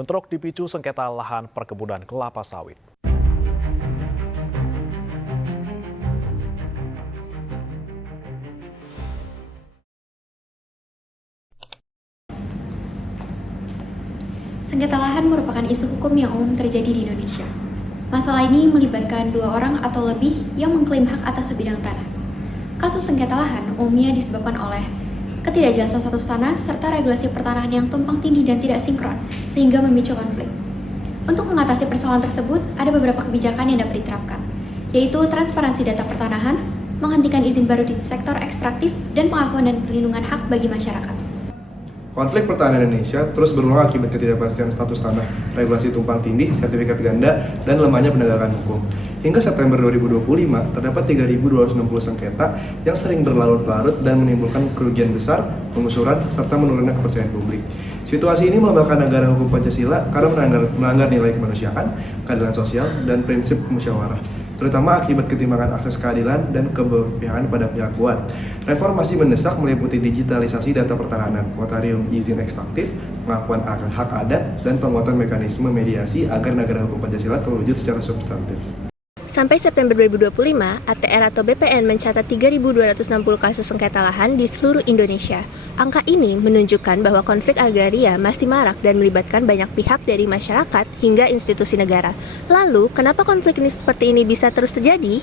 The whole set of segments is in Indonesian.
bentrok dipicu sengketa lahan perkebunan kelapa sawit. Sengketa lahan merupakan isu hukum yang umum terjadi di Indonesia. Masalah ini melibatkan dua orang atau lebih yang mengklaim hak atas sebidang tanah. Kasus sengketa lahan umumnya disebabkan oleh ketidakjelasan status tanah serta regulasi pertanahan yang tumpang tindih dan tidak sinkron, sehingga memicu konflik. Untuk mengatasi persoalan tersebut, ada beberapa kebijakan yang dapat diterapkan, yaitu transparansi data pertanahan, menghentikan izin baru di sektor ekstraktif, dan pengakuan dan perlindungan hak bagi masyarakat. Konflik pertanahan Indonesia terus berulang akibat ketidakpastian status tanah, regulasi tumpang tindih, sertifikat ganda, dan lemahnya penegakan hukum. Hingga September 2025, terdapat 3.260 sengketa yang sering berlarut-larut dan menimbulkan kerugian besar, pengusuran, serta menurunnya kepercayaan publik. Situasi ini melembabkan negara hukum Pancasila karena melanggar nilai kemanusiaan, keadilan sosial, dan prinsip musyawarah, terutama akibat ketimpangan akses keadilan dan keberpihakan pada pihak kuat. Reformasi mendesak meliputi digitalisasi data pertahanan, moratorium izin ekstraktif, pengakuan hak adat, dan penguatan mekanisme mediasi agar negara hukum Pancasila terwujud secara substantif. Sampai September 2025, ATR atau BPN mencatat 3.260 kasus sengketa lahan di seluruh Indonesia. Angka ini menunjukkan bahwa konflik agraria masih marak dan melibatkan banyak pihak dari masyarakat hingga institusi negara. Lalu, kenapa konflik ini seperti ini bisa terus terjadi?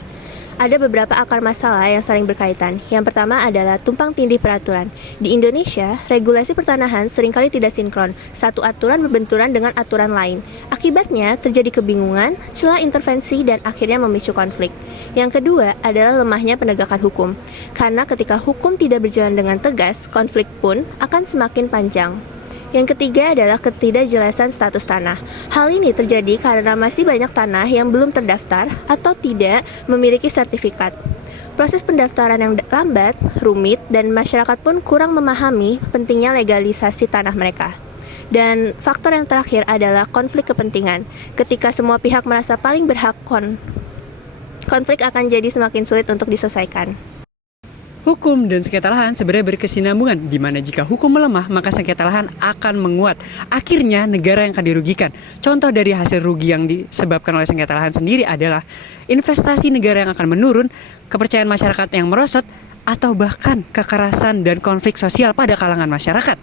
Ada beberapa akar masalah yang saling berkaitan. Yang pertama adalah tumpang tindih peraturan. Di Indonesia, regulasi pertanahan seringkali tidak sinkron. Satu aturan berbenturan dengan aturan lain. Akibatnya, terjadi kebingungan, celah intervensi, dan akhirnya memicu konflik. Yang kedua adalah lemahnya penegakan hukum. Karena ketika hukum tidak berjalan dengan tegas, konflik pun akan semakin panjang. Yang ketiga adalah ketidakjelasan status tanah. Hal ini terjadi karena masih banyak tanah yang belum terdaftar atau tidak memiliki sertifikat. Proses pendaftaran yang lambat, rumit, dan masyarakat pun kurang memahami pentingnya legalisasi tanah mereka. Dan faktor yang terakhir adalah konflik kepentingan. Ketika semua pihak merasa paling berhak, konflik akan jadi semakin sulit untuk diselesaikan. Hukum dan sengketa lahan sebenarnya berkesinambungan, di mana jika hukum melemah, maka sengketa lahan akan menguat. Akhirnya negara yang akan dirugikan. Contoh dari hasil rugi yang disebabkan oleh sengketa lahan sendiri adalah investasi negara yang akan menurun, kepercayaan masyarakat yang merosot, atau bahkan kekerasan dan konflik sosial pada kalangan masyarakat.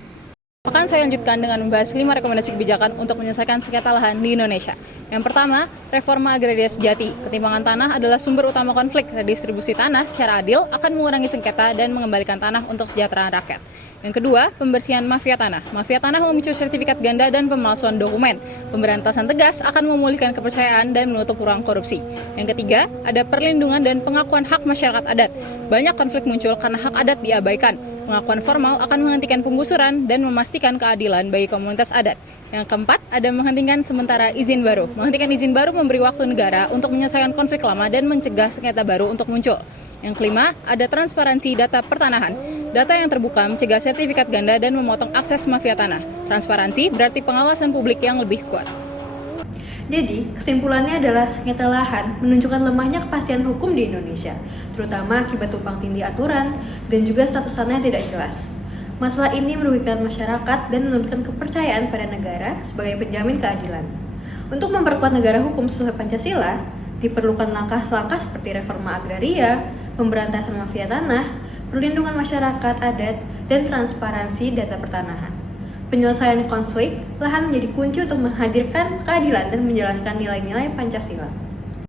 Akan saya lanjutkan dengan membahas 5 rekomendasi kebijakan untuk menyelesaikan sengketa lahan di Indonesia. Yang pertama, reforma agraria sejati. Ketimpangan tanah adalah sumber utama konflik. Redistribusi tanah secara adil akan mengurangi sengketa dan mengembalikan tanah untuk kesejahteraan rakyat. Yang kedua, pembersihan mafia tanah. Mafia tanah memicu sertifikat ganda dan pemalsuan dokumen. Pemberantasan tegas akan memulihkan kepercayaan dan menutup ruang korupsi. Yang ketiga, ada perlindungan dan pengakuan hak masyarakat adat. Banyak konflik muncul karena hak adat diabaikan. Pengakuan formal akan menghentikan penggusuran dan memastikan keadilan bagi komunitas adat. Yang keempat, ada menghentikan sementara izin baru. Menghentikan izin baru memberi waktu negara untuk menyelesaikan konflik lama dan mencegah sengketa baru untuk muncul. Yang kelima, ada transparansi data pertanahan. Data yang terbuka mencegah sertifikat ganda dan memotong akses mafia tanah. Transparansi berarti pengawasan publik yang lebih kuat. Jadi, kesimpulannya adalah sengketa lahan menunjukkan lemahnya kepastian hukum di Indonesia, terutama akibat tumpang tindih aturan dan juga status tanah yang tidak jelas. Masalah ini merugikan masyarakat dan menurunkan kepercayaan pada negara sebagai penjamin keadilan. Untuk memperkuat negara hukum sesuai Pancasila, diperlukan langkah-langkah seperti reforma agraria, pemberantasan mafia tanah, perlindungan masyarakat adat, dan transparansi data pertanahan. Penyelesaian konflik lahan menjadi kunci untuk menghadirkan keadilan dan menjalankan nilai-nilai Pancasila.